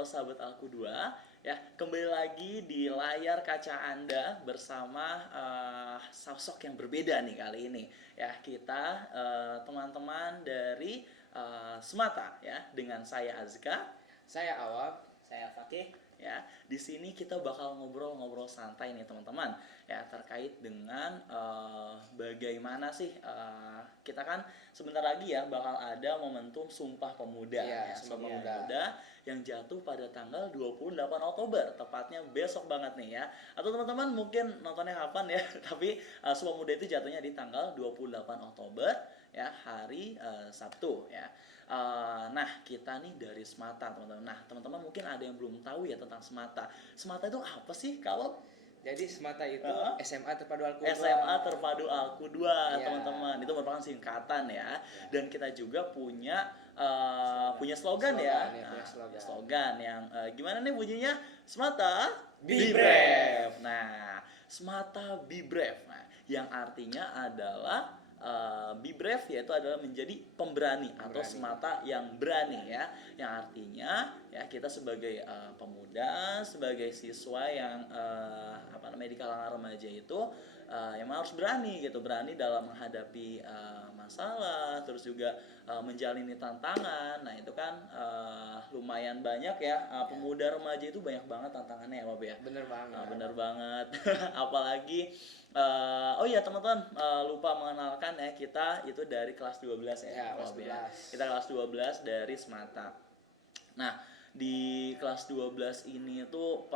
halo sahabat Alku 2 ya, kembali lagi di layar kaca Anda bersama sosok yang berbeda nih kali ini ya. Kita teman-teman dari Semata ya, dengan saya Azka, Saya Awab. Saya Fakih. ya. Di sini kita bakal ngobrol-ngobrol santai nih teman-teman ya, terkait dengan bagaimana sih kita kan sebentar lagi ya bakal ada momentum Sumpah Pemuda Iya, ya, Sumpah Sumpah Pemuda. Pemuda yang jatuh pada tanggal 28 Oktober, tepatnya besok banget nih ya. Atau teman-teman mungkin nontonnya kapan ya, tapi Sumpah Pemuda itu jatuhnya di tanggal 28 Oktober ya, hari Sabtu ya. Nah, kita nih dari Semata, teman-teman. Nah, teman-teman mungkin ada yang belum tahu ya tentang Semata. Semata itu apa sih, kalau Jadi Semata itu Heeh. SMA Terpadu Alku 2. SMA Terpadu Alku 2, Iya. teman-teman. Itu merupakan singkatan ya. Iya. Dan kita juga punya slogan ya. Slogan, ya, punya slogan. Slogan yang gimana nih bunyinya? Semata Be Brave. Nah, Semata Be Brave. Nah, yang artinya adalah be brave, yaitu adalah menjadi pemberani atau semata yang berani ya, yang artinya ya kita sebagai pemuda, sebagai siswa yang di kalangan remaja itu yang harus berani gitu, berani dalam menghadapi masalah, terus juga menjalani tantangan. Nah itu kan lumayan banyak ya, pemuda remaja itu banyak banget tantangannya ya Bob ya. Bener banget. Bener banget. Apalagi oh iya teman-teman, lupa mengenalkan ya, kita itu dari kelas 12 ya, Ya, kelas Bob 12. Kita kelas 12 dari Semata. Nah, di kelas 12 ini tuh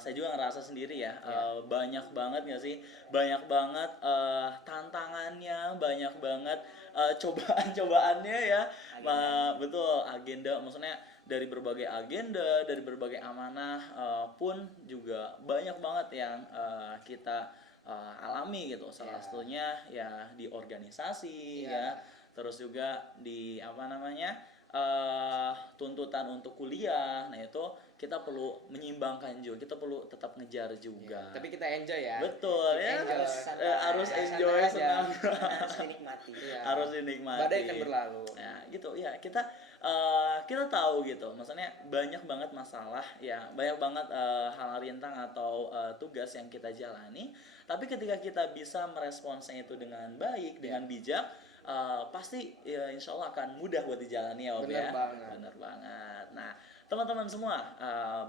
saya juga ngerasa sendiri ya, banyak banget nggak sih? Banyak banget tantangannya, banyak banget cobaan-cobaannya ya. Betul, agenda, maksudnya dari berbagai agenda, dari berbagai amanah pun juga banyak banget yang kita alami gitu. Salah satunya ya di organisasi ya, terus juga di tuntutan untuk kuliah. Nah itu kita perlu menyeimbangkan juga, kita perlu tetap ngejar juga. Tapi kita enjoy ya. Betul ya, harus enjoy, senang. Harus dinikmati. Iya. Harus dinikmati. Badai kan berlalu. Nah gitu ya, kita tahu gitu, maksudnya banyak banget masalah ya, banyak banget hal rintang atau tugas yang kita jalani. Tapi ketika kita bisa meresponsnya itu dengan baik, dengan bijak, pasti ya insya Allah akan mudah buat dijalani ya Om ya. Bener banget. Nah teman-teman semua,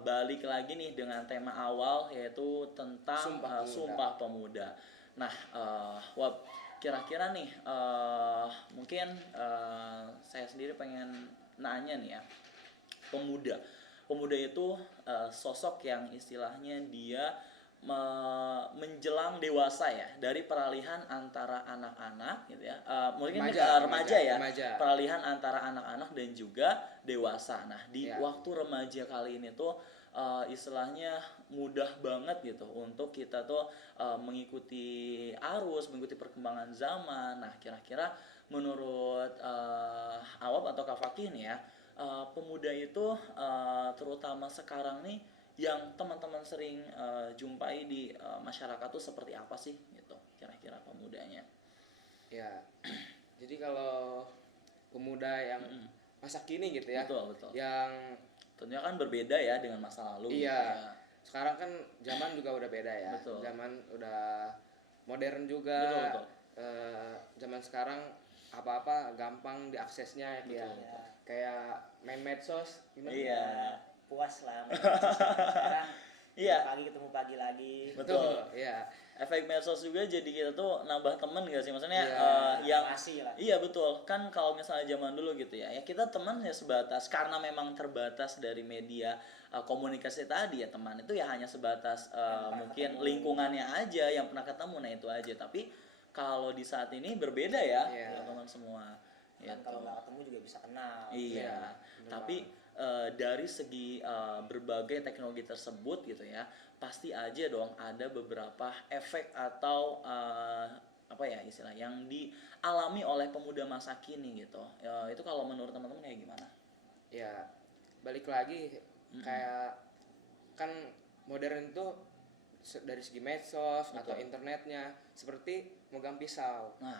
balik lagi nih dengan tema awal, yaitu tentang Sumpah Pemuda. Nah Wab, kira-kira nih mungkin saya sendiri pengen nanya nih ya, pemuda itu sosok yang istilahnya dia menjelang dewasa ya, dari peralihan antara anak-anak gitu ya, mungkin remaja ya, peralihan antara anak-anak dan juga dewasa. Nah di waktu remaja kali ini tuh istilahnya mudah banget gitu untuk kita tuh mengikuti arus, mengikuti perkembangan zaman. Nah kira-kira menurut Awab atau Kak Fakih nih ya, pemuda itu terutama sekarang nih yang teman-teman sering jumpai di masyarakat tuh seperti apa sih gitu, kira-kira pemudanya? Ya, jadi kalau pemuda yang masa kini gitu ya, betul. yang tentunya kan berbeda ya dengan masa lalu. Iya. Gitu ya. Sekarang kan zaman juga udah beda ya. Betul. Zaman udah modern juga. Betul. Zaman sekarang apa-apa gampang diaksesnya gitu. Betul. Kayak main medsos gimana? Iya. Puas lah sekarang. Iya. Pagi ketemu pagi lagi. Betul. Iya. Efek medsos juga jadi kita tuh nambah temen gak sih, maksudnya yang masih lah. Iya betul kan, kalau misalnya zaman dulu gitu ya, kita teman ya sebatas, karena memang terbatas dari media komunikasi tadi ya, teman itu ya hanya sebatas mungkin lingkungannya aja yang pernah ketemu, nah itu aja. Tapi kalau di saat ini berbeda ya, teman-teman semua. Kan kalau nggak ketemu juga bisa kenal. Iya. Tapi dari segi berbagai teknologi tersebut gitu ya, pasti aja dong ada beberapa efek atau istilah yang dialami oleh pemuda masa kini gitu. Itu kalau menurut teman-teman kayak gimana? Ya, balik lagi kayak kan modern itu dari segi medsos atau internetnya seperti megang pisau. Nah,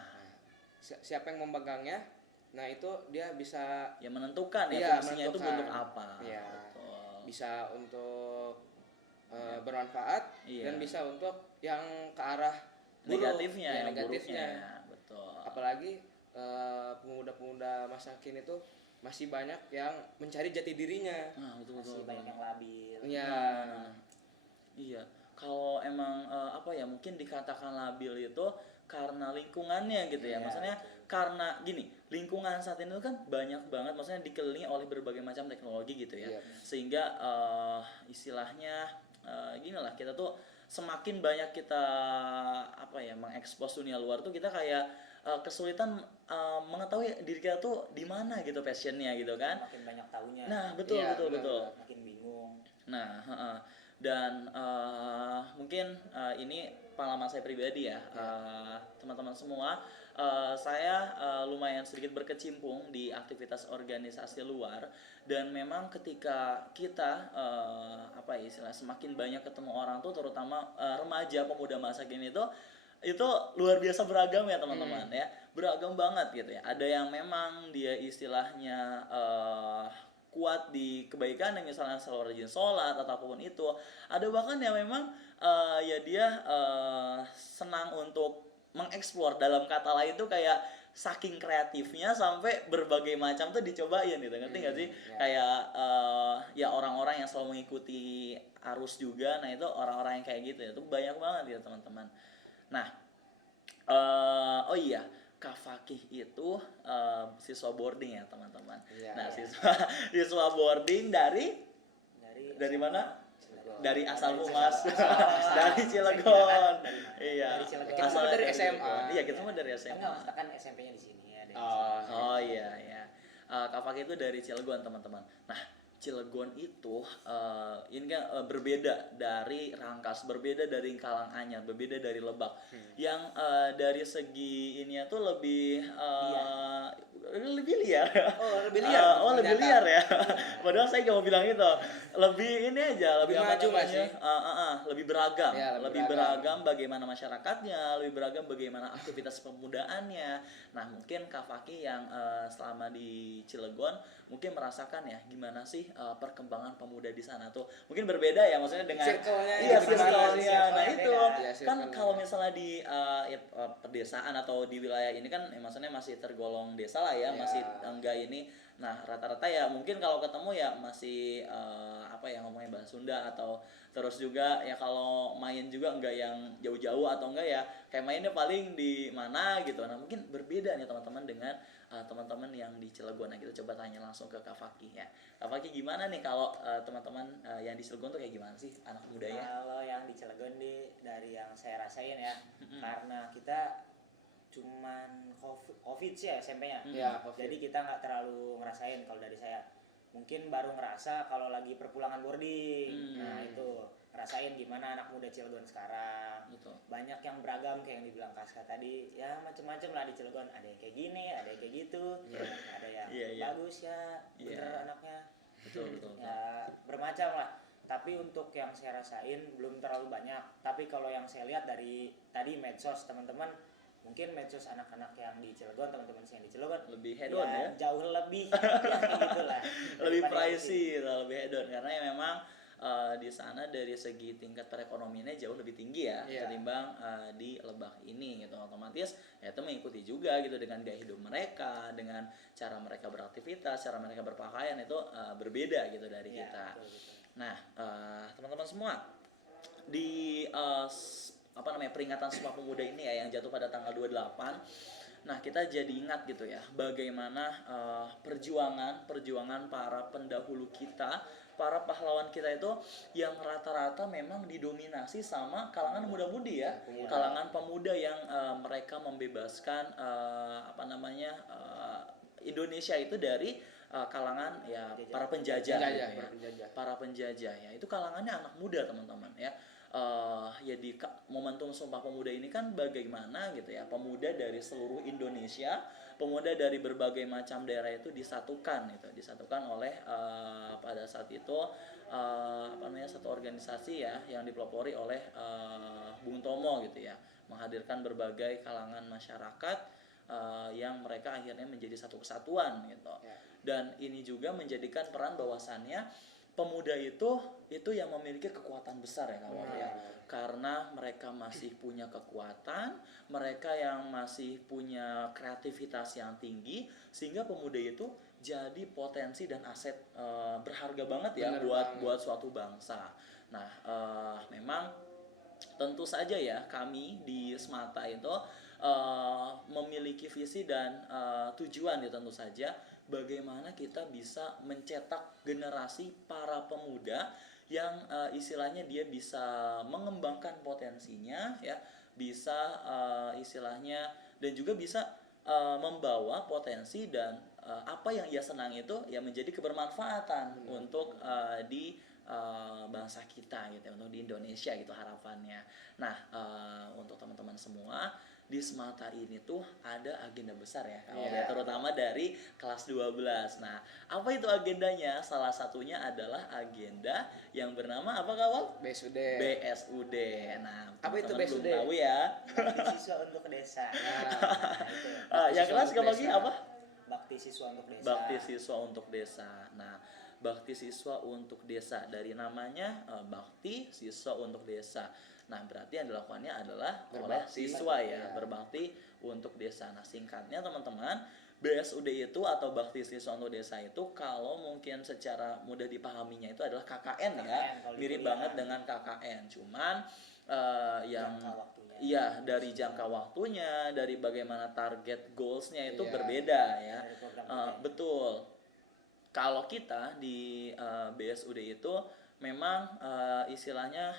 siapa yang memegangnya, nah itu dia bisa ya menentukan ya fungsinya itu bentuk apa. Iya. Betul. bisa untuk bermanfaat dan bisa untuk yang ke arah negatifnya, negatifnya. Betul. Apalagi pemuda-pemuda masa kini itu masih banyak yang mencari jati dirinya. Betul. Masih banyak yang labil. Iya. Iya. Kalau emang mungkin dikatakan labil itu karena lingkungannya gitu ya. Maksudnya karena gini, lingkungan saat ini kan banyak banget, maksudnya dikelilingi oleh berbagai macam teknologi gitu ya. Sehingga istilahnya gini lah, kita tuh semakin banyak kita mengekspos dunia luar tuh kita kayak kesulitan mengetahui diri kita tuh di mana gitu passionnya gitu kan. Makin banyak tahunya. Nah, betul. Makin bingung. Nah, dan mungkin ini pengalaman saya pribadi ya, teman-teman semua, saya lumayan sedikit berkecimpung di aktivitas organisasi luar, dan memang ketika kita semakin banyak ketemu orang tuh, terutama remaja pemuda masa kini itu luar biasa beragam ya teman-teman ya, beragam banget gitu ya. Ada yang memang dia istilahnya kuat di kebaikan, yang misalnya selalu rajin sholat atau apapun itu. Ada bahkan yang memang dia senang untuk mengeksplor, dalam kata lain tuh kayak saking kreatifnya sampai berbagai macam tuh dicobain gitu, ngerti nggak sih? Kayak orang-orang yang selalu mengikuti arus juga. Nah itu orang-orang yang kayak gitu ya, itu banyak banget ya teman-teman. Nah Kak Fakih itu siswa boarding ya teman-teman. Nah siswa boarding dari mana? Dari asal Humas, dari Cilegon. Iya. Asal dari SMA. Iya, kita semua dari SMA. Kan SMP-nya di sini ya. Iya. Kak Fakih itu dari Cilegon teman-teman. Nah, Cilegon itu ini kan berbeda dari Rangkas, berbeda dari Karanganyar, berbeda dari Lebak. Yang dari segi ininya tuh lebih liar. Lebih liar. Lebih liar ya. Padahal saya gak mau bilang itu. Lebih ini aja, lebih maju masih. Lebih beragam. Ya, lebih beragam bagaimana masyarakatnya, lebih beragam bagaimana aktivitas pemudaannya. Nah, mungkin Kak Fakih yang selama di Cilegon mungkin merasakan ya gimana sih perkembangan pemuda di sana tuh. Mungkin berbeda ya maksudnya dengan circle-nya. Nah, itu kan kalau misalnya di pedesaan atau di wilayah ini kan maksudnya masih tergolong desa lah ya, masih enggak ini. Nah, rata-rata ya mungkin kalau ketemu ya masih ngomongnya bahasa Sunda, atau terus juga ya kalau main juga enggak yang jauh-jauh, atau enggak ya kayak mainnya paling di mana gitu. Nah, mungkin berbeda nih teman-teman dengan teman-teman yang di Cilegon. Nah, kita coba tanya langsung ke Kak Fakih ya. Kak Fakih gimana nih kalau teman-teman yang di Cilegon tuh kayak gimana sih anak mudanya? Kalau yang di Cilegon dari yang saya rasain ya, karena kita cuman COVID sih ya SMP-nya. Jadi kita nggak terlalu ngerasain. Kalau dari saya mungkin baru ngerasa kalau lagi perpulangan boarding. Nah itu ngerasain gimana anak muda Cilegon sekarang. Banyak yang beragam kayak yang dibilang Kaska tadi, ya macam-macam lah di Cilegon. Ada yang kayak gini, ada yang kayak gitu, ada yang bagus ya, bener anaknya. Betul. Ya bermacam lah. Tapi untuk yang saya rasain belum terlalu banyak. Tapi kalau yang saya lihat dari tadi medsos teman-teman, mungkin medsos anak-anak yang di Cilegon, teman-teman saya yang di Cilegon lebih hedon ya, jauh lebih kayak gitulah. Lebih pricey gitu, lebih hedon, karena ya memang di sana dari segi tingkat perekonomiannya jauh lebih tinggi ya ketimbang di Lebak ini gitu. Otomatis ya itu mengikuti juga gitu dengan gaya hidup mereka, dengan cara mereka beraktivitas, cara mereka berpakaian itu berbeda gitu dari kita. Betul. Nah, teman-teman semua, di peringatan Sumpah Pemuda ini ya yang jatuh pada tanggal 28. Nah, kita jadi ingat gitu ya bagaimana perjuangan para pendahulu kita, para pahlawan kita itu yang rata-rata memang didominasi sama kalangan muda-mudi ya, kalangan pemuda yang mereka membebaskan Indonesia itu dari kalangan ya para penjajah. Para penjajah ya, itu kalangannya anak muda teman-teman ya. Di momentum Sumpah Pemuda ini kan bagaimana gitu ya, pemuda dari seluruh Indonesia, pemuda dari berbagai macam daerah itu disatukan oleh pada saat itu satu organisasi ya yang dipelopori oleh Bung Tomo gitu ya, menghadirkan berbagai kalangan masyarakat yang mereka akhirnya menjadi satu kesatuan gitu. Dan ini juga menjadikan peran bahwasannya pemuda itu yang memiliki kekuatan besar ya kawan ya, karena mereka masih punya kekuatan, mereka yang masih punya kreativitas yang tinggi, sehingga pemuda itu jadi potensi dan aset berharga banget ya buat suatu bangsa. Nah memang tentu saja ya kami di Smata itu memiliki visi dan tujuan ya, tentu saja bagaimana kita bisa mencetak generasi para pemuda yang istilahnya dia bisa mengembangkan potensinya ya, bisa istilahnya dan juga bisa membawa potensi dan apa yang ia senang itu ya menjadi kebermanfaatan untuk di bangsa kita gitu, untuk di Indonesia gitu harapannya. Nah untuk teman-teman semua di Smata ini tuh ada agenda besar ya, terutama dari kelas 12. Nah, apa itu agendanya? Salah satunya adalah agenda yang bernama apa kawan? BSUD. BSUD. Nah, apa itu BSUD? Belum tahu ya. Bakti siswa untuk desa. Yang kelas kebagi apa? Bakti siswa untuk desa. Bakti siswa untuk desa. Nah, bakti siswa untuk desa dari namanya bakti siswa untuk desa. Nah, berarti yang dilakukannya adalah oleh siswa ya, berbakti untuk desa. Nah, singkatnya teman-teman, BSUD itu atau bakti siswa untuk desa itu kalau mungkin secara mudah dipahaminya itu adalah KKN ya, mirip banget dengan KKN. Cuman yang iya dari jangka waktunya, dari bagaimana target goalsnya itu berbeda ya. Betul. Kalau kita di BSUD itu memang istilahnya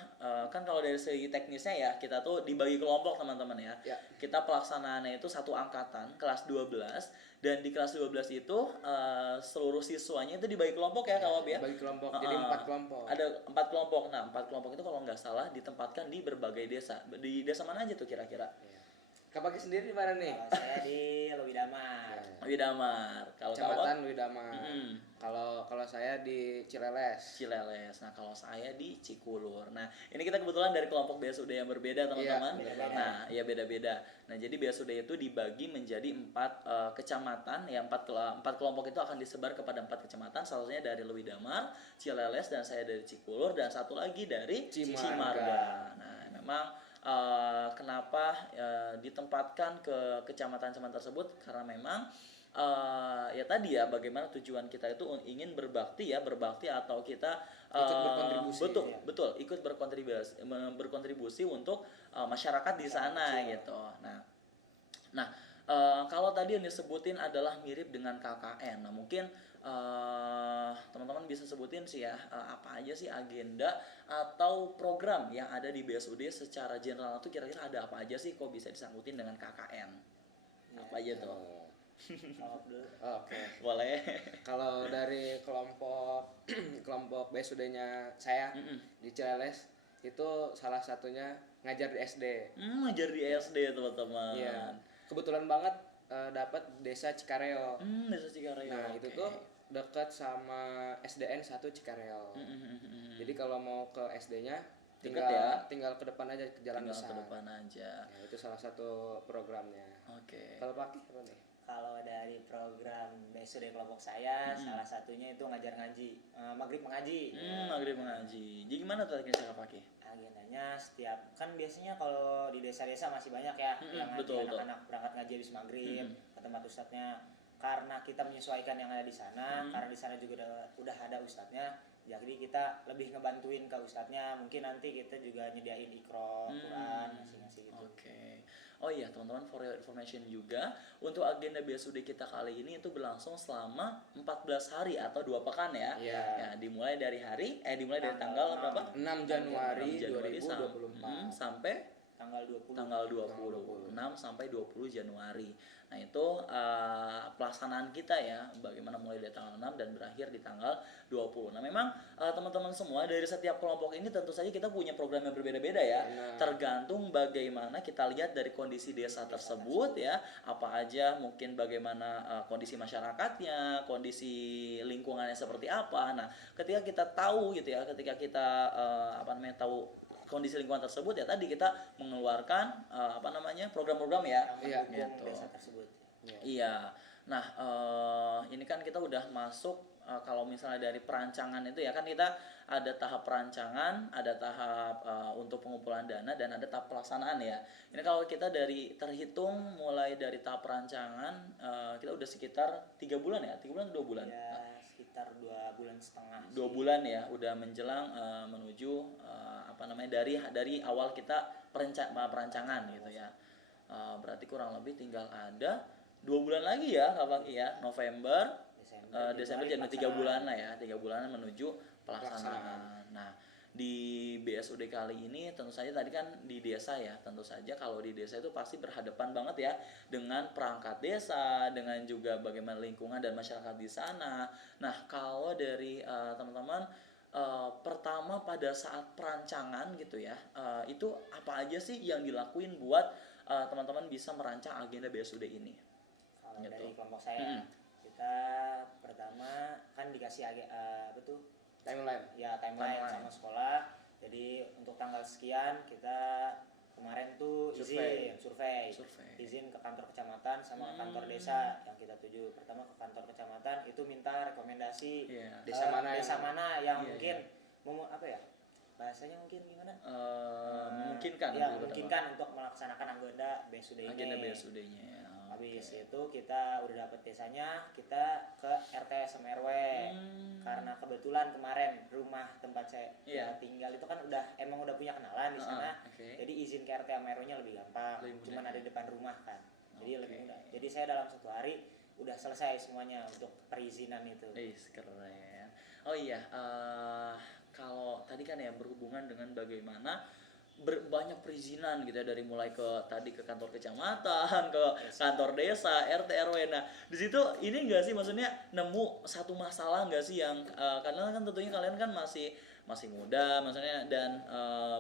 kan kalau dari segi teknisnya ya kita tuh dibagi kelompok teman-teman ya. Kita pelaksanaannya itu satu angkatan kelas 12 dan di kelas 12 itu seluruh siswanya itu dibagi kelompok ya Kak Wab ya. Dibagi kelompok. Jadi 4 kelompok. Ada 4 kelompok. Nah, 4 kelompok itu kalau nggak salah ditempatkan di berbagai desa. Di desa mana aja tuh kira-kira? Kak Paki sendiri di mana nih? Kalau saya di Lewidamar. Lewidamar. Kalau Kecamatan Lewidamar. Kalau saya di Cileles. Nah, kalau saya di Cikulur. Nah, ini kita kebetulan dari kelompok BSUD yang berbeda, teman-teman. Nah, ya beda-beda. Nah, jadi BSUD itu dibagi menjadi 4 kecamatan. Ya, 4 kelompok itu akan disebar kepada 4 kecamatan. Salah satunya dari Lewidamar, Cileles, dan saya dari Cikulur, dan satu lagi dari Cimarga. Nah, memang kenapa ditempatkan ke kecamatan-kecamatan tersebut, karena memang ya tadi ya bagaimana tujuan kita itu ingin berbakti atau kita ikut berkontribusi betul ikut berkontribusi untuk masyarakat di sana gitu. Nah kalau tadi yang disebutin adalah mirip dengan KKN. Nah mungkin teman-teman bisa sebutin sih ya apa aja sih agenda atau program yang ada di BSUD secara general itu kira-kira ada apa aja sih kok bisa disangkutin dengan KKN? Apa aja tuh? Oke. Boleh. Kalau dari kelompok BSUD-nya saya di Cileles itu salah satunya ngajar di SD. Ngajar di SD teman-teman. Iya. Kebetulan banget dapat desa Cikareo. Desa Cikareo. Nah, itu tuh dekat sama SDN 1 Cikareo. Jadi kalau mau ke SD-nya tinggal ke depan aja, ke jalan besar. Ke depan aja. Nah, itu salah satu programnya. Oke. Kalau Paki apa nih? Kalau dari program BSUD kelompok saya, salah satunya itu ngajar ngaji, maghrib mengaji. Maghrib mengaji. Jadi gimana tuh cara pakai? Agendanya setiap, kan biasanya kalau di desa-desa masih banyak ya yang ngaji anak-anak berangkat ngaji habis maghrib ke tempat ustadznya. Karena kita menyesuaikan yang ada di sana, karena di sana juga udah ada ustadznya, jadi kita lebih ngebantuin ke ustadznya. Mungkin nanti kita juga nyediain Iqra, Quran, ngasih-ngasih gitu. Oke. Oh iya teman-teman, for your information juga untuk agenda BSUD kita kali ini itu berlangsung selama 14 hari atau 2 pekan ya. Ya dimulai dari tanggal berapa? 6 Januari 2024 sampai tanggal 20. 6 sampai 20 Januari. Nah, itu pelaksanaan kita ya, bagaimana mulai dari tanggal 6 dan berakhir di tanggal 20. Nah, memang teman-teman semua dari setiap kelompok ini tentu saja kita punya program yang berbeda-beda ya. Tergantung bagaimana kita lihat dari kondisi desa tersebut ya, apa aja mungkin bagaimana kondisi masyarakatnya, kondisi lingkungannya seperti apa. Nah, ketika kita tahu gitu ya, ketika kita tahu kondisi lingkungan tersebut ya tadi kita mengeluarkan program-program ya gitu. Desa tersebut. Iya. Nah, ini kan kita udah masuk kalau misalnya dari perancangan itu ya kan kita ada tahap perancangan, ada tahap untuk pengumpulan dana dan ada tahap pelaksanaan ya. Ini kalau kita dari terhitung mulai dari tahap perancangan kita udah sekitar 3 bulan ya, 3 bulan 2 bulan. Ya, sekitar 2 bulan setengah. 2 bulan ya, udah menjelang menuju dari awal kita perancangan gitu ya. Berarti kurang lebih tinggal ada 2 bulan lagi ya Kak Fakih ya, November, Desember jadi 3 bulan lah ya, 3 bulanan menuju pelaksanaan. Nah, di BSUD kali ini tentu saja tadi kan di desa ya, tentu saja kalau di desa itu pasti berhadapan banget ya dengan perangkat desa, dengan juga bagaimana lingkungan dan masyarakat di sana. Nah, kalau dari teman-teman pertama pada saat perancangan gitu ya, itu apa aja sih yang dilakuin buat teman-teman bisa merancang agenda BSUD ini? Kalau gitu. Dari kelompok saya, kita pertama kan dikasih timeline. Ya, timeline sama sekolah. Jadi untuk tanggal sekian kita kemarin tuh survei. Izin ke kantor kecamatan sama kantor desa yang kita tuju. Pertama ke kantor kecamatan itu minta rekomendasi desa mana yang mungkin bahasanya mungkin gimana? Memungkinkan. Ya, memungkinkan untuk melaksanakan agenda BSUD ini. Agenda BSUD-nya ya. Habis itu kita udah dapet desanya, kita ke RT sama RW. Karena kebetulan kemarin rumah tempat saya tinggal itu kan emang udah punya kenalan di sana. Jadi izin ke RT sama RW-nya lebih gampang. Cuman ada di depan rumah kan. Jadi lebih mudah. Jadi saya dalam 1 hari udah selesai semuanya untuk perizinan itu. Keren. Oh iya, kalau tadi kan ya berhubungan dengan bagaimana banyak perizinan gitu ya, dari mulai ke kantor kecamatan, ke kantor desa, RT RW. Nah, di situ ini enggak sih maksudnya nemu satu masalah enggak sih yang karena kan tentunya kalian kan masih muda maksudnya dan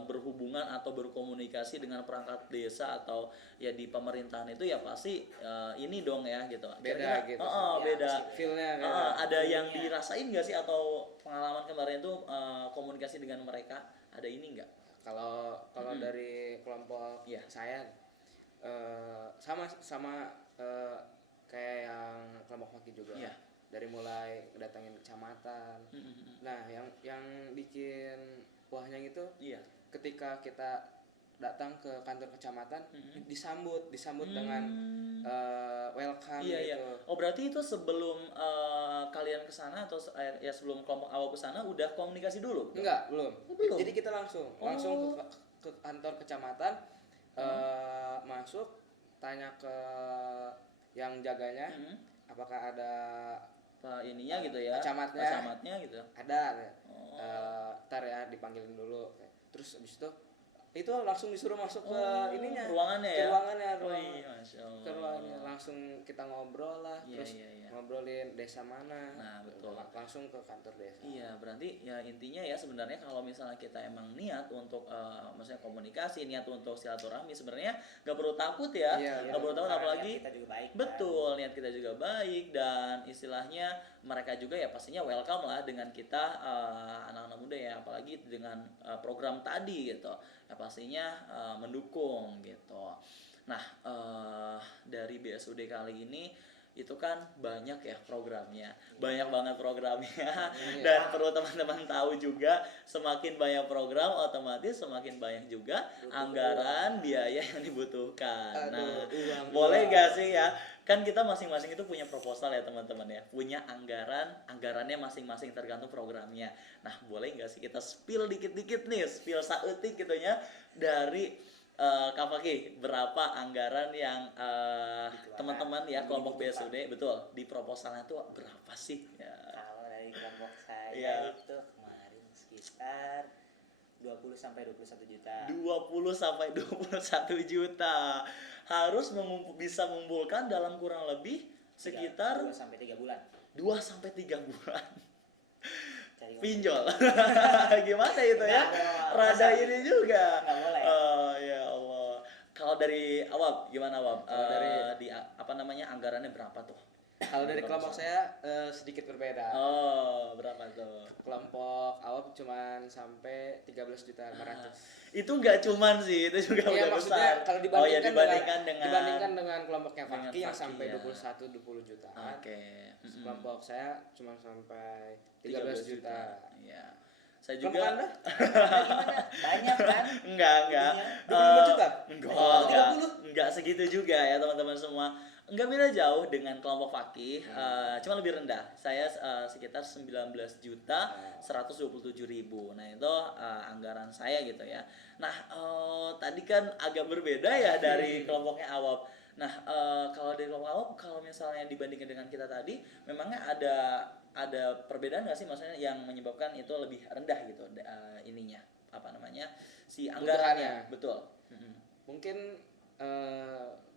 berhubungan atau berkomunikasi dengan perangkat desa atau ya di pemerintahan itu ya pasti ini dong ya gitu. Beda gitu. Beda. Feel-nya ada yang dirasain enggak sih atau pengalaman kemarin itu komunikasi dengan mereka ada ini enggak? Kalau dari kelompok saya sama kayak yang kelompok Fakih juga. Dari mulai datangin kecamatan. Nah, yang bikin wahnya itu ketika kita datang ke kantor kecamatan disambut dengan welcome gitu. Oh, berarti itu sebelum kalian ke sana atau ya sebelum kelompok awal ke sana udah komunikasi dulu? Enggak, belum. Jadi kita langsung ke kantor kecamatan, masuk tanya ke yang jaganya apakah ada ininya gitu ya. Camatnya gitu. Ada. Ntar ya dipanggilin dulu. Terus habis itu langsung disuruh masuk ke ruangannya ya. Ke ruangannya langsung kita ngobrol lah, terus ngobrolin desa mana. Nah, betul. Langsung ke kantor desa. Iya, berarti ya intinya ya sebenarnya kalau misalnya kita emang niat untuk maksudnya komunikasi, niat untuk silaturahmi sebenarnya nggak perlu takut ya. Nggak perlu takut, apalagi kita juga baik, betul, niat kita juga baik dan istilahnya mereka juga ya pastinya welcome lah dengan kita anak-anak muda ya, apalagi dengan program tadi gitu. Ya pastinya mendukung gitu. Nah, dari BSUD kali ini itu kan banyak ya programnya, banyak banget programnya. Dan perlu teman-teman tahu juga, semakin banyak program otomatis semakin banyak juga anggaran biaya yang dibutuhkan. Nah, boleh gak sih ya, kan kita masing-masing itu punya proposal ya teman-teman ya, punya anggarannya masing-masing tergantung programnya. Nah, boleh gak sih kita spill dikit-dikit nih, spill saeutik gitu ya, dari Kak Fakih, berapa anggaran yang teman-teman ya kelompok BSUD betul di proposalnya itu berapa sih? Ya. Kalau dari kelompok saya itu kemarin sekitar 20 sampai 21 juta. 20 sampai 21 juta. Harus bisa mengumpulkan dalam kurang lebih sekitar 2 sampai 3 bulan. 2 sampai 3 bulan. Pinjol. Gimana itu ya? Rada ini juga. Nggak boleh. Ya Allah. Kalau dari Awab gimana Awab? Dari anggarannya berapa tuh? Kalau dari kelompok saya sedikit berbeda. Oh, berapa tuh? Kelompok awam cuman sampai 13.500.000. Itu nggak cuman sih, itu juga iya, udah maksudnya besar. kalau dibandingkan dengan kelompoknya Fakih yang sampai 21-20 juta. Oke. Kelompok saya cuma sampai 13 juta. Iya. Saya juga. Anda? Banyak kan? Enggak. 25 juta? Enggak segitu juga ya teman-teman semua. Enggak beda jauh dengan kelompok Fakih, cuma lebih rendah. Saya sekitar 19.127.000. Nah, itu anggaran saya gitu ya. Nah, tadi kan agak berbeda ya dari kelompoknya awam. Nah, kalau dari kelompok awam, kalau misalnya dibandingkan dengan kita tadi, memangnya ada perbedaan nggak sih, maksudnya yang menyebabkan itu lebih rendah gitu ininya, apa namanya, si anggarannya? Betul. Mungkin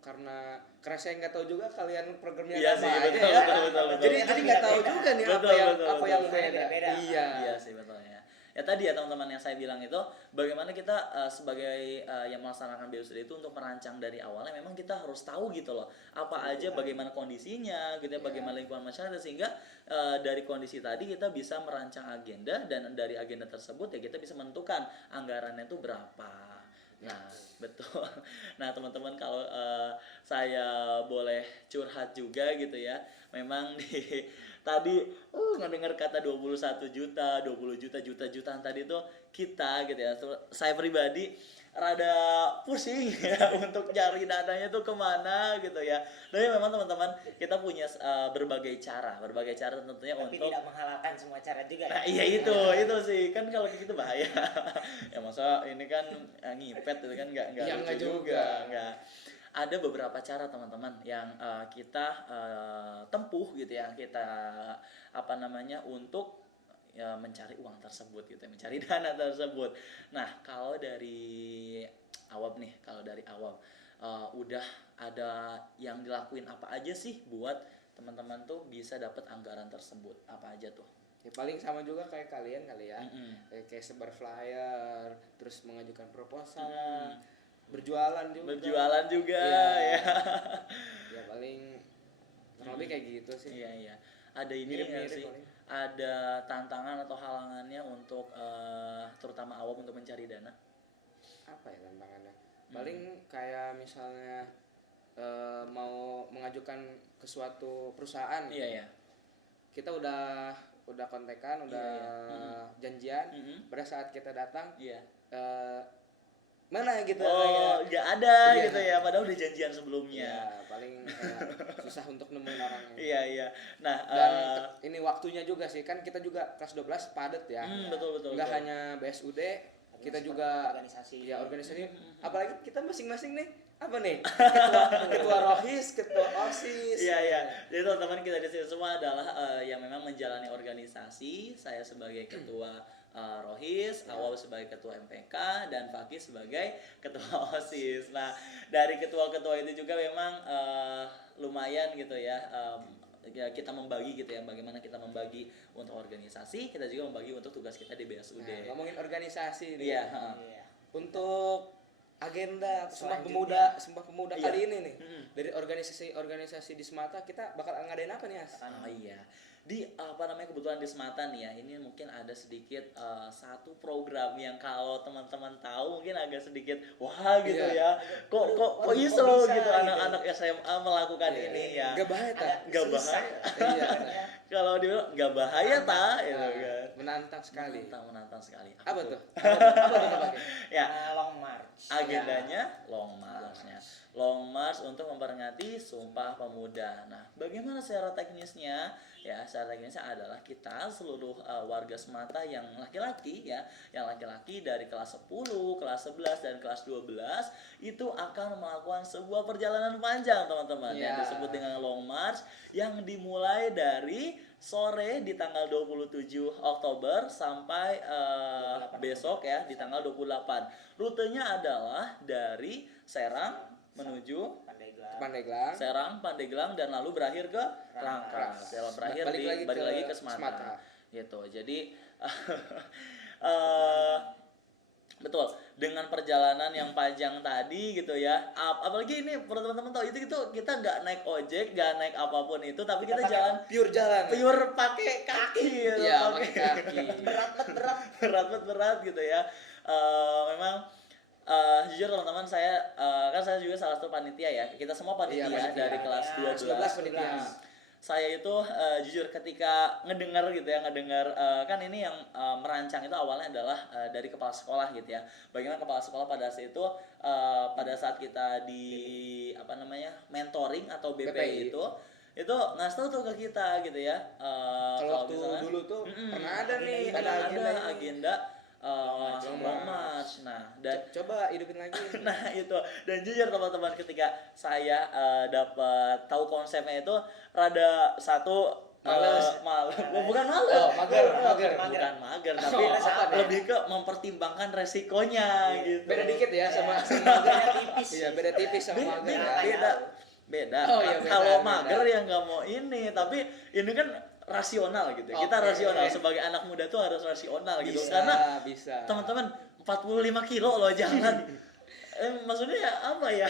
karena saya nggak tahu juga kalian programnya iya apa sih, aja betul, ya. Betul. Jadi nggak tahu juga nih apa yang beda. Iya sih, betul ya. Ya tadi ya teman-teman yang saya bilang itu, bagaimana kita sebagai yang melaksanakan BUSD itu untuk merancang dari awalnya, memang kita harus tahu gitu loh, apa aja bagaimana kondisinya gitu ya, bagaimana lingkungan masyarakat, sehingga dari kondisi tadi kita bisa merancang agenda, dan dari agenda tersebut ya kita bisa menentukan anggarannya itu berapa. Nah, betul. Nah, teman-teman, kalau saya boleh curhat juga gitu ya, memang tadi ngedengar kata 21 juta, 20 jutaan tadi tuh kita gitu ya. Saya pribadi rada pusing ya untuk cari dananya tuh kemana gitu ya. Tapi memang teman-teman, kita punya berbagai cara tentunya. Tapi untuk tidak menghalalkan semua cara juga. Nah, iya itu sih kan, kalau gitu bahaya. Ya masa ini kan ngipet itu kan nggak lucu juga. Nggak. Ada beberapa cara teman-teman yang kita tempuh gitu ya, kita untuk ya mencari uang tersebut gitu ya, mencari dana tersebut. Nah, kalau dari awam udah ada yang dilakuin apa aja sih buat teman-teman tuh bisa dapat anggaran tersebut, apa aja tuh? Ya paling sama juga kayak kalian kali ya. Kayak sebar flyer, terus mengajukan proposal, berjualan juga ya. Ya paling lebih kayak gitu sih. Iya. Ada ini nggak sih? Ada tantangan atau halangannya untuk terutama awam untuk mencari dana? Apa ya tantangannya? Paling kayak misalnya mau mengajukan ke suatu perusahaan. Iya. Kita udah kontekan, janjian. Pada saat kita datang, mana gitu, nggak ada gitu ya, padahal udah janjian sebelumnya. Ya, paling susah untuk nemuin orangnya. Iya. Nah, dan ini waktunya juga sih, kan kita juga kelas 12 padat ya. Betul. Nggak hanya BSUD, kita juga organisasi. Apalagi kita masing-masing nih, apa nih? Ketua Rohis, ketua OSIS. Iya. Jadi teman-teman kita di sini semua adalah yang memang menjalani organisasi. Saya sebagai ketua Rohis, Awal sebagai ketua MPK, dan Fakih sebagai ketua OSIS. Nah, dari ketua-ketua itu juga memang lumayan gitu ya. Ya kita membagi gitu ya, bagaimana kita membagi untuk organisasi, kita juga membagi untuk tugas kita di BSUD. Nah, ngomongin organisasi nih. Iya. Untuk agenda Sumpah Pemuda kali ini nih. Dari organisasi di Semata kita bakal ngadain apa nih, As? Oh iya. Di kebetulan di Semata nih ya, ini mungkin ada sedikit satu program yang kalau teman-teman tahu mungkin agak sedikit wah gitu ya. Kok bisa gitu anak-anak SMA melakukan ini ya. Gak bahaya. Iya. Kalau dibilang gak bahaya gitu kan. Menantang sekali. Apa tuh? Ya, Long March. Agendanya Long March untuk memperingati Sumpah Pemuda. Nah, bagaimana secara teknisnya? Ya, secara teknisnya adalah kita seluruh warga Semata yang laki-laki ya, dari kelas 10, kelas 11 dan kelas 12 itu akan melakukan sebuah perjalanan panjang, teman-teman, yang disebut dengan Long March, yang dimulai dari sore di tanggal 27 Oktober sampai besok ya di tanggal 28. Rutenya adalah dari Serang menuju Pandeglang dan lalu berakhir ke Rangkas. Balik lagi ke Semata. Gitu. Jadi betul. dengan perjalanan yang panjang tadi gitu ya. Apalagi ini perlu teman-teman tahu itu kita nggak naik ojek, nggak naik apapun itu, tapi kita jalan pure pakai kaki gitu. Iya, pakai kaki. berat gitu ya. Memang jujur teman-teman, saya kan saya juga salah satu panitia ya. Kita semua panitia dari kelas 12. Saya itu jujur ketika ngedengar kan ini yang merancang itu awalnya adalah dari kepala sekolah gitu ya. Bagaimana kepala sekolah pada saat itu pada saat kita di mentoring atau BPI itu ngasih tahu tuh ke kita gitu ya. Kalau waktu dulu tuh pernah ada nih agenda long march. Nah, dan coba hidupin lagi. Nah, itu. Dan jujur teman-teman, ketika saya dapat tahu konsepnya itu rada satu mager. Bukan mager. Bukan mager, tapi lebih ke mempertimbangkan resikonya gitu. Beda dikit ya sama mager tipis. Iya, beda tipis sama mager. Beda. Kalau mager ya nggak mau ini, tapi ini kan rasional gitu. Kita rasional sebagai anak muda tuh harus rasional gitu. Karena teman-teman 45 kilo loh jalan. Maksudnya apa ya?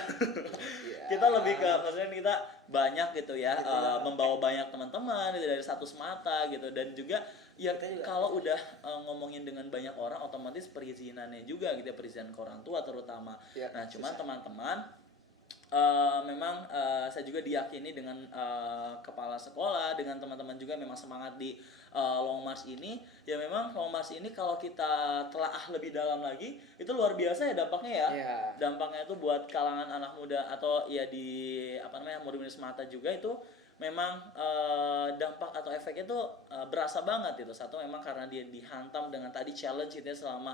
Kita lebih ke maksudnya kita banyak gitu ya, membawa banyak teman-teman gitu, dari satu semata gitu, dan juga ya kalau udah ngomongin dengan banyak orang otomatis perizinannya juga gitu ya, perizinan ke orang tua terutama. Nah, cuman teman-teman memang saya juga diyakini dengan kepala sekolah, dengan teman-teman juga memang semangat di long march ini. Ya memang long march ini kalau kita telaah lebih dalam lagi itu luar biasa ya dampaknya ya. Dampaknya itu buat kalangan anak muda atau ya di murid-murid semata juga itu memang dampak atau efeknya itu berasa banget gitu. Satu memang karena dia dihantam dengan tadi challenge itu ya, selama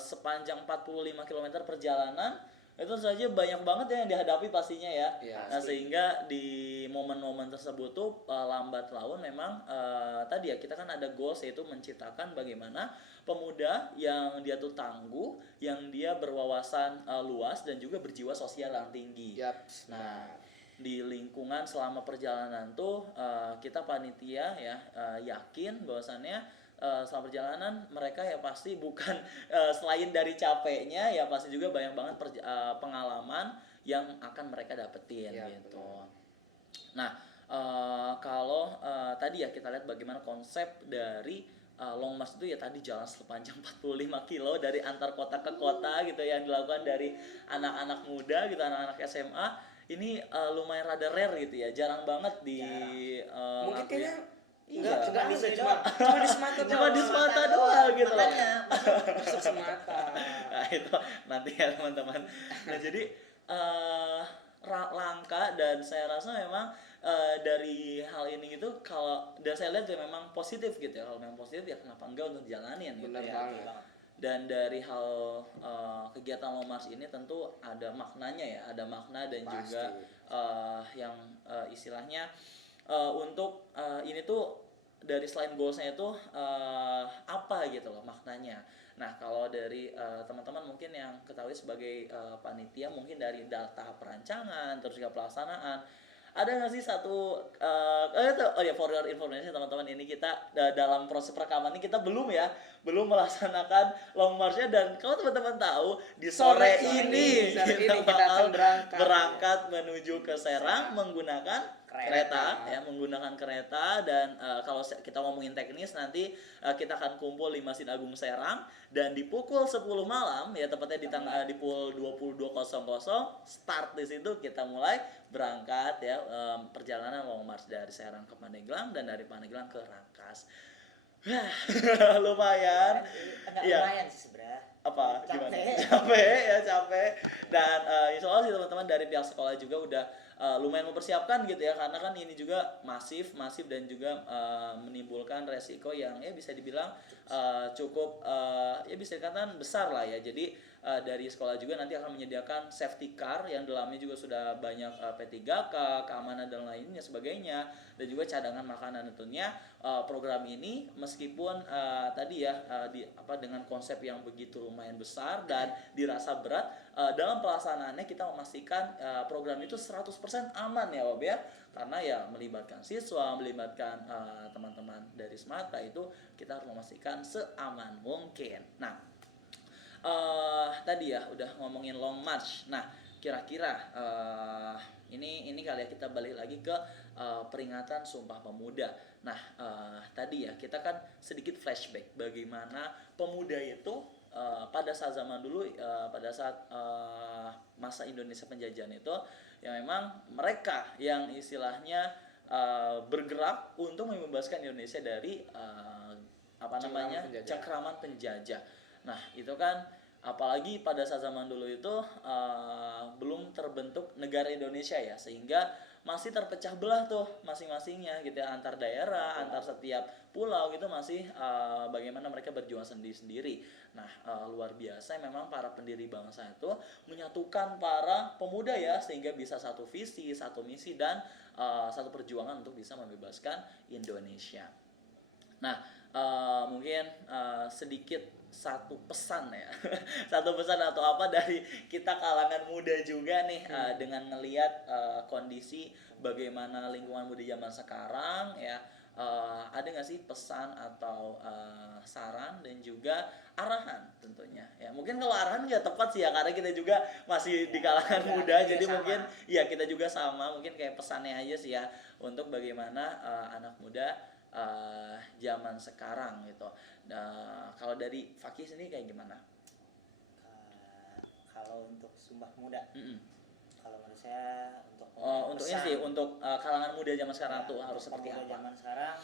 sepanjang 45 km perjalanan. Itu saja banyak banget ya yang dihadapi pastinya ya. Nah, sehingga di momen-momen tersebut tuh lambat laun memang tadi ya kita kan ada goals, yaitu menciptakan bagaimana pemuda yang dia tuh tangguh, yang dia berwawasan luas dan juga berjiwa sosial yang tinggi. Nah, di lingkungan selama perjalanan tuh kita panitia ya yakin bahwasannya selama perjalanan mereka ya pasti bukan selain dari capeknya ya pasti juga banyak banget pengalaman yang akan mereka dapetin gitu. Nah, kalau tadi ya kita lihat bagaimana konsep dari long march itu ya tadi jalan sepanjang 45 kilo dari antar kota ke kota gitu yang dilakukan dari anak-anak muda gitu, anak-anak SMA. Ini lumayan rada rare gitu ya, jarang banget di mungkin kayaknya Enggak bisa cuma di Sumatera doang gitu loh. Masuk Sumatera. Nah, itu nanti ya teman-teman. Nah, jadi langka, dan saya rasa memang dari hal ini gitu, kalau dan saya lihat ya memang positif gitu ya. Kalau memang positif ya kenapa enggak untuk jalanin gitu ya. Dan dari hal kegiatan long march ini tentu ada maknanya ya, ada makna dan pasti. Juga yang istilahnya untuk ini tuh dari selain goalsnya itu apa gitu loh maknanya. Nah, kalau dari teman-teman mungkin yang ketahui sebagai panitia, mungkin dari tahap perancangan terus juga pelaksanaan, ada nggak sih satu for your information teman-teman, ini kita dalam proses perekaman ini kita belum melaksanakan long march-nya, dan kalau teman-teman tahu di sore ini kita bakal berangkat menuju ke Serang menggunakan kereta dan kalau kita ngomongin teknis nanti kita akan kumpul di Masjid Agung Serang, dan di pukul 10 malam ya tepatnya di pukul 22.00 start di situ kita mulai berangkat ya perjalanan long march dari Serang ke Pandeglang dan dari Pandeglang ke Rangkas. Lumayan. Lumayan sih sebenarnya. Apa gimana? Capek dan insya Allah sih teman-teman dari pihak sekolah juga udah lumayan mempersiapkan gitu ya, karena kan ini juga masif dan juga menimbulkan resiko yang ya bisa dibilang cukup ya bisa dikatakan besar lah ya. Jadi dari sekolah juga nanti akan menyediakan safety car yang dalamnya juga sudah banyak P3K, keamanan dan lainnya sebagainya, dan juga cadangan makanan tentunya. Program ini meskipun tadi ya dengan konsep yang begitu lumayan besar dan dirasa berat, dalam pelaksanaannya kita memastikan program itu 100% aman ya Bob ya, karena ya melibatkan siswa, melibatkan teman-teman dari Semata, itu kita harus memastikan seaman mungkin. Nah, Tadi ya udah ngomongin long march. Nah, kira-kira ini kali ya kita balik lagi ke peringatan Sumpah Pemuda. Nah, tadi ya kita kan sedikit flashback bagaimana pemuda itu pada saat zaman dulu, pada saat masa Indonesia penjajahan itu, ya memang mereka yang istilahnya bergerak untuk membebaskan Indonesia dari cengkraman penjajah. Nah, itu kan apalagi pada saat zaman dulu itu belum terbentuk negara Indonesia ya, sehingga masih terpecah belah tuh masing-masingnya gitu ya, antar daerah, antar setiap pulau gitu masih bagaimana mereka berjuang sendiri-sendiri. Nah, luar biasa memang para pendiri bangsa itu menyatukan para pemuda ya, sehingga bisa satu visi, satu misi, dan satu perjuangan untuk bisa membebaskan Indonesia. Nah, mungkin sedikit satu pesan ya satu pesan atau apa dari kita kalangan muda juga nih, dengan ngelihat kondisi bagaimana lingkungan muda zaman sekarang ya, ada nggak sih pesan atau saran dan juga arahan tentunya ya. Mungkin kalau arahan nggak tepat sih ya, karena kita juga masih di kalangan muda, jadi sama. Mungkin ya kita juga sama, mungkin kayak pesannya aja sih ya untuk bagaimana anak muda zaman sekarang gitu. Nah, kalau dari Fakih sendiri kayak gimana? Kalau untuk Sumpah Pemuda, kalau menurut saya untuk ini sih untuk kalangan muda zaman sekarang tuh harus seperti apa? Zaman sekarang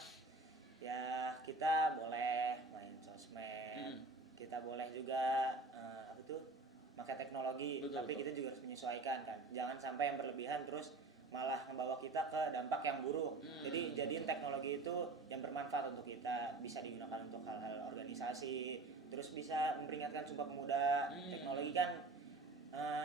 ya kita boleh main sosmed, kita boleh juga pakai teknologi, tapi kita juga harus menyesuaikan kan. Jangan sampai yang berlebihan terus malah membawa kita ke dampak yang buruk. Jadi jadiin teknologi itu yang bermanfaat untuk kita, bisa digunakan untuk hal-hal organisasi, terus bisa memperingatkan Sumpah Pemuda. Teknologi kan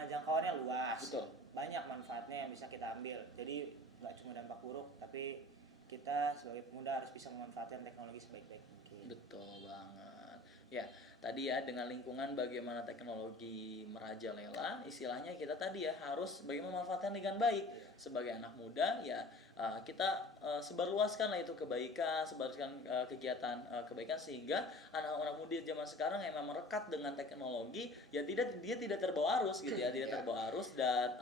jangkauannya luas. Betul. Banyak manfaatnya yang bisa kita ambil. Jadi nggak cuma dampak buruk, tapi kita sebagai pemuda harus bisa memanfaatkan teknologi sebaik-baik mungkin. Betul banget. Ya, tadi ya dengan lingkungan bagaimana teknologi merajalela, istilahnya kita tadi ya harus bagaimana memanfaatkan dengan baik. Sebagai anak muda ya kita sebarluaskan lah itu kebaikan, sebarluaskan kegiatan kebaikan, sehingga anak-anak muda zaman sekarang yang memang merekat dengan teknologi ya dia tidak terbawa arus gitu ya, tidak terbawa arus dan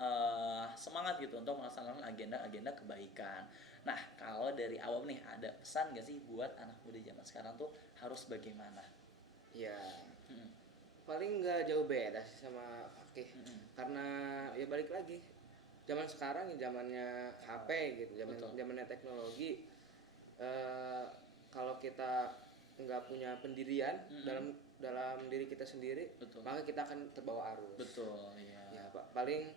semangat gitu untuk melaksanakan agenda-agenda kebaikan. Nah, kalau dari awam nih ada pesan gak sih buat anak muda zaman sekarang tuh harus bagaimana? Ya, paling nggak jauh beda sih sama Fakih, karena ya balik lagi zaman sekarang ya zamannya HP gitu, zamannya teknologi. Kalau kita nggak punya pendirian dalam diri kita sendiri, maka kita akan terbawa arus. Betul, ya. Ya paling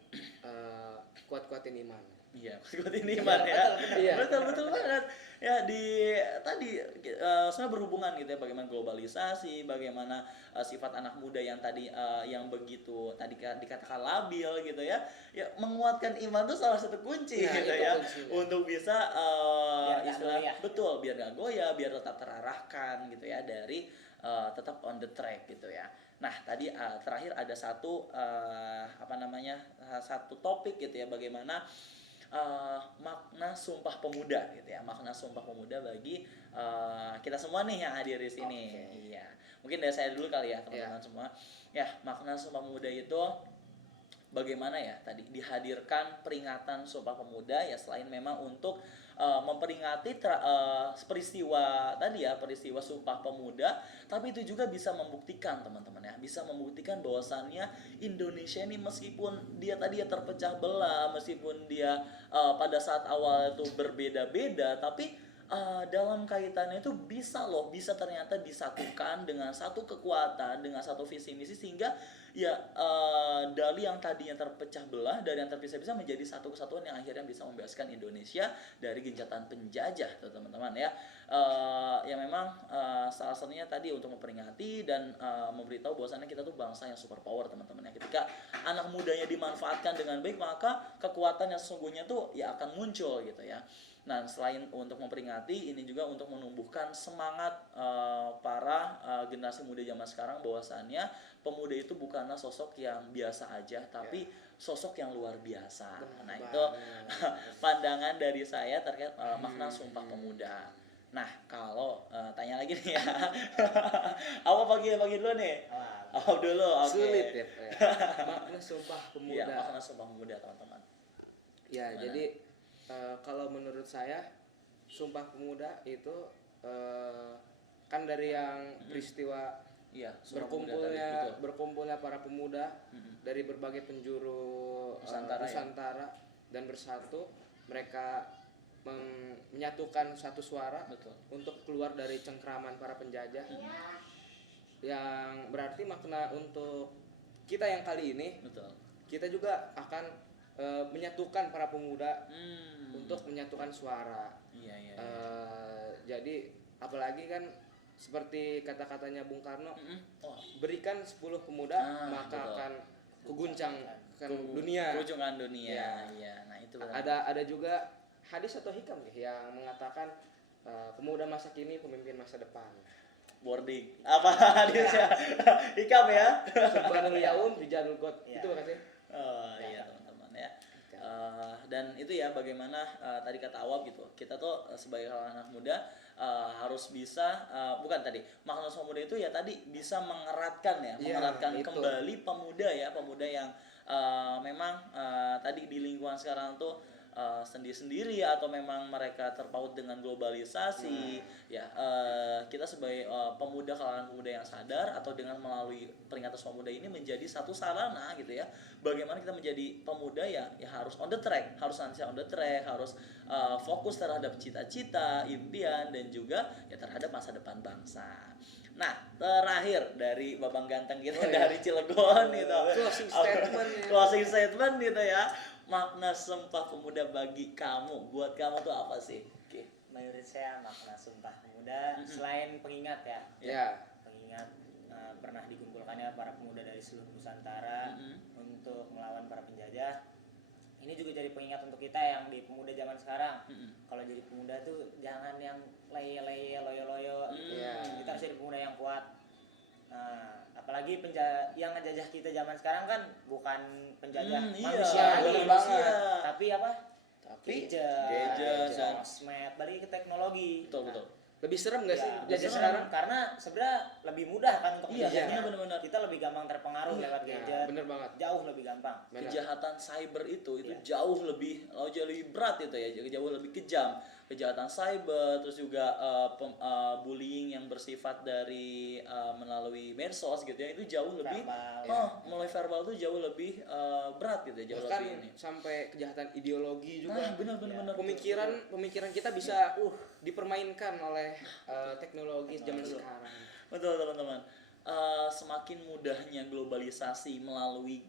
kuat-kuatin iman. Iya, kuatin iman ya. Betul banget. Ya tadi sebenarnya berhubungan gitu ya, bagaimana globalisasi, bagaimana sifat anak muda yang tadi yang begitu tadi dikatakan labil gitu ya. Ya menguatkan iman itu salah satu kunci gitu ya. Kuncinya. Untuk bisa biar gak goyah, biar tetap terarahkan gitu ya, dari tetap on the track gitu ya. Nah, tadi terakhir ada satu satu topik gitu ya, bagaimana makna Sumpah Pemuda gitu ya, makna Sumpah Pemuda bagi kita semua nih yang hadir di sini. Iya, mungkin dari saya dulu kali ya teman-teman semua. Ya, makna Sumpah Pemuda itu bagaimana ya tadi dihadirkan peringatan Sumpah Pemuda ya, selain memang untuk memperingati peristiwa tadi ya, peristiwa Sumpah Pemuda, tapi itu juga bisa membuktikan teman-teman ya, bisa membuktikan bahwasannya Indonesia ini meskipun dia tadi ya terpecah belah, meskipun dia pada saat awal itu berbeda-beda, tapi dalam kaitannya itu bisa ternyata disatukan dengan satu kekuatan, dengan satu visi misi, sehingga ya dari yang tadinya terpecah belah, dari yang terpisah-pisah menjadi satu kesatuan yang akhirnya bisa membebaskan Indonesia dari gencatan penjajah tuh teman-teman ya. Ya memang salah satunya tadi untuk memperingati dan memberitahu bahwasannya kita tuh bangsa yang super power teman-teman ya. Ketika anak mudanya dimanfaatkan dengan baik, maka kekuatan yang sesungguhnya tuh ya akan muncul gitu ya. Nah, selain untuk memperingati, ini juga untuk menumbuhkan semangat para generasi muda zaman sekarang, bahwasannya pemuda itu bukanlah sosok yang biasa aja, tapi sosok yang luar biasa. Nah, itu pandangan dari saya terkait makna Sumpah Pemuda. Nah, kalau tanya lagi nih ya, apa pagi dulu nih? Awab dulu, oke. Sulit ya. Makna Sumpah Pemuda. Iya, makna Sumpah Pemuda teman-teman. Ya, gimana? Jadi kalau menurut saya Sumpah Pemuda itu kan dari yang peristiwa berkumpulnya para pemuda dari berbagai penjuru Nusantara dan bersatu, mereka menyatukan satu suara. Betul. Untuk keluar dari cengkraman para penjajah. Yang berarti makna untuk kita yang kali ini, betul, kita juga akan menyatukan para pemuda untuk menyatukan suara. Iya. Jadi apalagi kan seperti kata-katanya Bung Karno, berikan 10 pemuda maka betul, akan kuguncangkan dunia. Kuguncangkan dunia. Iya. Nah itu ada juga hadis atau hikam yang mengatakan pemuda masa kini pemimpin masa depan. Boarding apa hadisnya? Hikam ya. Subhanul yaum rijalul ghad. Itu makasih. Oh iya teman-teman ya. Dan itu ya bagaimana tadi kata Awab gitu. Kita tuh sebagai anak muda harus bisa makna Sumpah Pemuda itu ya tadi bisa mengeratkan ya, mengeratkan kembali pemuda yang memang tadi di lingkungan sekarang tuh sendiri-sendiri atau memang mereka terpaut dengan globalisasi. Kita sebagai pemuda, kalangan pemuda yang sadar atau dengan melalui peringatan Sumpah Pemuda ini menjadi satu sarana gitu ya, bagaimana kita menjadi pemuda ya harus on the track, harus senantiasa on the track, harus fokus terhadap cita-cita, impian, dan juga ya terhadap masa depan bangsa. Nah, terakhir dari Babang Ganteng kita dari Cilegon gitu. Closing statement gitu ya. Makna Sumpah Pemuda bagi kamu, buat kamu tuh apa sih? Menurut saya makna Sumpah Pemuda selain pengingat pengingat pernah dikumpulkannya para pemuda dari seluruh Nusantara untuk melawan para penjajah. Ini juga jadi pengingat untuk kita yang di pemuda zaman sekarang. Kalau jadi pemuda tuh jangan yang leye-leye, loyo-loyo. Kita harus jadi pemuda yang kuat. Apalagi yang ngejajah kita zaman sekarang kan bukan penjajah manusia lagi, tapi apa? Gadget, sosmed, balik ke teknologi. Betul. Lebih serem nggak sih jajah sekarang? Karena sebenarnya lebih mudah kan untuk menjajahnya. Benar-benar. Kita lebih gampang terpengaruh lewat gadget. Bener banget. Jauh lebih gampang. Kejahatan cyber itu jauh lebih berat itu ya, jauh lebih kejam. Kejahatan cyber, terus juga bullying yang bersifat dari melalui medsos gitu ya, itu jauh lebih mulai verbal itu jauh lebih berat gitu ya, jauh bahkan lebih ini. Sampai kejahatan ideologi juga. Benar. Pemikiran kita bisa dipermainkan oleh teknologi zaman sekarang. Betul teman-teman. Semakin mudahnya globalisasi melalui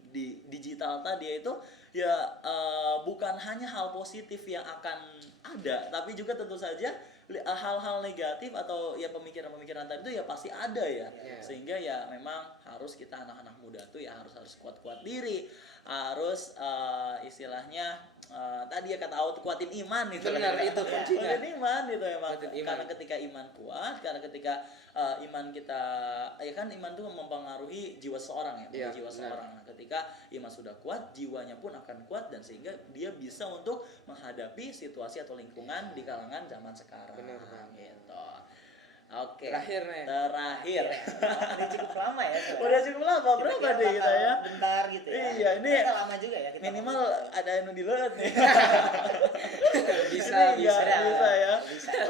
digital tadi itu ya bukan hanya hal positif yang akan ada, tapi juga tentu saja hal-hal negatif atau ya pemikiran-pemikiran tadi itu ya pasti ada ya. Sehingga ya memang harus kita anak-anak muda tuh ya harus kuat-kuat diri, harus istilahnya tadi ya kata Aut, kuatin iman itu. Benar, itu kuncinya. Kuatin iman itu memang. Karena ketika iman kuat, karena ketika iman kita kan iman itu mempengaruhi jiwa seorang ya, jiwa seorang. Nah, ketika iman sudah kuat, jiwanya pun akan kuat dan sehingga dia bisa untuk menghadapi situasi atau lingkungan di kalangan zaman sekarang. Benar gitu. Oke. Terakhir. Udah cukup lama ya. Udah cukup lama, berapa nih kita ya? Bentar gitu ya. Iya, ini lama juga ya kita. Minimal ada yang diluat nih. bisa ya.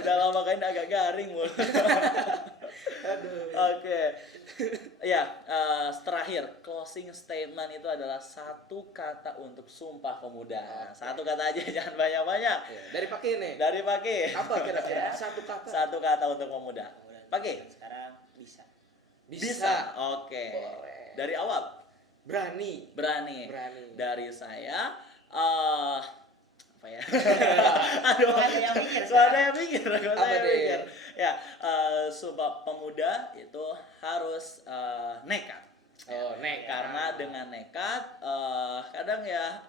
Udah lama kan agak garing mulu. Oke. Ya, terakhir closing statement itu adalah satu kata untuk Sumpah Pemuda. Satu kata aja, jangan banyak-banyak. Dari Paki nih. Dari Paki. Apa kira-kira? Satu kata. Satu kata untuk pemuda. Paki. Sekarang bisa. Oke. Boleh. Dari Awab. Berani. Dari saya apa ya? Aduh, ada yang mikir. Ya, Sumpah Pemuda itu harus nekat. Nekat. Karena dengan nekat kadang ya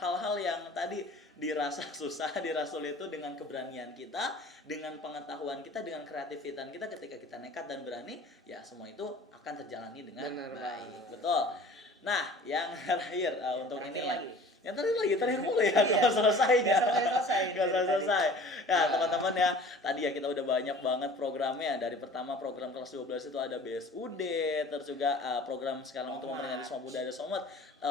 hal-hal yang tadi dirasa susah, dirasa sulit itu dengan keberanian kita, dengan pengetahuan kita, dengan kreativitas kita, ketika kita nekat dan berani, ya semua itu akan terjalani dengan baik. Betul. Nah, yang terakhir untuk ini ya. Yang terakhir mulai ya, nggak selesai. Ya teman-teman ya, tadi ya kita udah banyak banget programnya. Dari pertama program kelas 12 itu ada BSUD, terus juga program sekarang untuk memperingati Sumpah Pemuda ada Somad,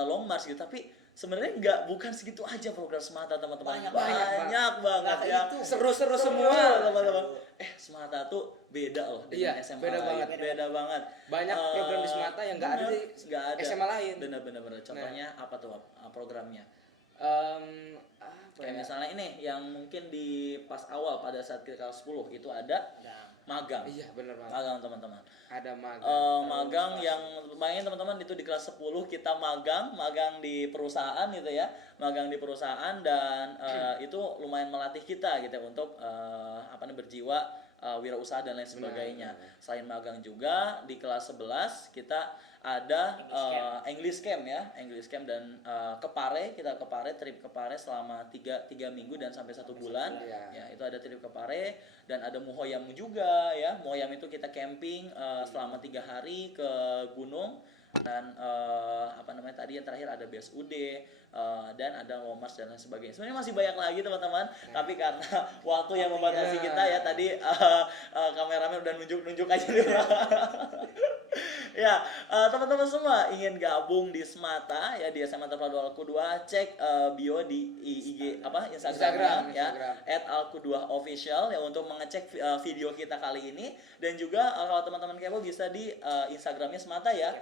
Long March gitu. Tapi sebenarnya bukan segitu aja program Semata teman-teman. Banyak banget ya. Seru-seru semua teman-teman. Semata tuh beda loh dengan SMA lain. Beda banget. Banyak program di Semata yang nggak ada di SMA lain. Bener. Contohnya apa tuh programnya? Kayak misalnya ini yang mungkin di pas awal pada saat kita kelas 10 itu ada magang. Iya benar banget. Magang teman-teman. Ada magang. Magang yang bayangin teman-teman itu di kelas 10 kita magang di perusahaan gitu ya. Magang di perusahaan dan itu lumayan melatih kita gitu untuk berjiwa wirausaha dan lain sebagainya. Selain magang juga di kelas 11 kita ada English Camp dan kita ke Pare, trip ke Pare selama 3 minggu dan sampai 1 bulan. Ya, itu ada trip ke Pare dan ada Muhoyam juga ya. Muhoyam itu kita camping selama 3 hari ke gunung dan tadi yang terakhir ada BSUD dan ada Womers dan lain sebagainya. Sebenarnya masih banyak lagi teman-teman, tapi karena waktu yang membatasi kita ya tadi kameramen udah nunjuk aja di ya, teman-teman semua ingin gabung di Semata ya di SMA Terpadu Alku 2, cek bio di IG Instagram ya @alku2official ya untuk mengecek video kita kali ini dan juga kalau teman-teman kepo bisa di Instagramnya Semata ya.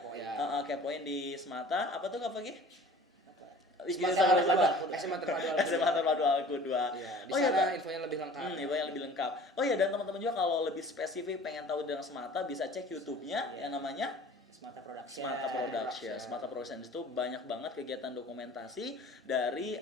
Kepoin di Semata. Apa tuh lagi? SMA Terpadu Alku 2. Di sana infonya lebih lengkap. Infonya lebih lengkap. Oh iya, dan teman-teman juga kalau lebih spesifik pengen tahu tentang Semata bisa cek YouTube-nya yang namanya Semata Production itu banyak banget kegiatan dokumentasi dari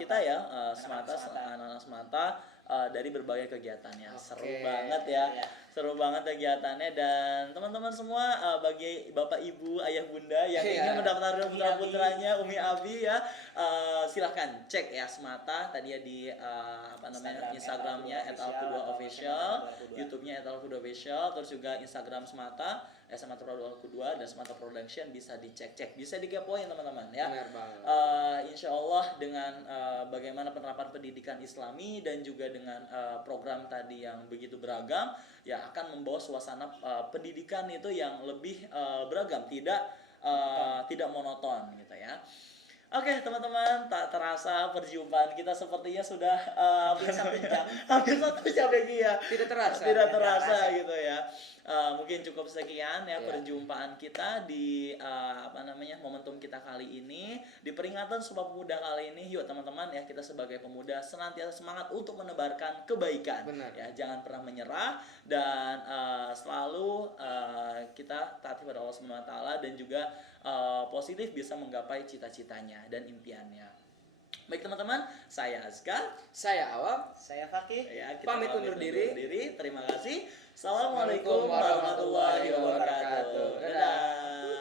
kita ya anak-anak Semata dari berbagai kegiatannya. Seru banget ya. Seru banget kegiatannya dan teman-teman semua bagi Bapak Ibu, Ayah Bunda yang ingin mendaftar putra-putranya Umi Abi ya silahkan cek ya Semata tadi ya di Instagramnya @alku2official, YouTube-nya @alku2official, terus juga Instagram Semata SMA Terpadu Alku 2 dan Semata Production bisa dicek-cek, bisa dikepoin teman-teman ya. Insya Allah dengan bagaimana penerapan pendidikan Islami dan juga dengan program tadi yang begitu beragam ya akan membawa suasana pendidikan itu yang lebih beragam, tidak monoton gitu ya. Oke teman-teman, tak terasa perjumpaan kita sepertinya sudah hampir 1 jam. Hampir 1 jam ya. Tidak terasa gitu ya. Mungkin cukup sekian ya perjumpaan kita di momentum kita kali ini di peringatan Sumpah Pemuda kali ini. Yuk teman-teman ya, kita sebagai pemuda senantiasa semangat untuk menebarkan kebaikan. Ya, jangan pernah menyerah dan selalu kita taati pada Allah Subhanahu wa taala dan juga positif bisa menggapai cita-citanya dan impiannya. Baik teman-teman, saya Azka, saya Awam, saya Fakih. Ya, kita pamit undur diri. Terima kasih. Assalamualaikum warahmatullahi wabarakatuh. Dadah.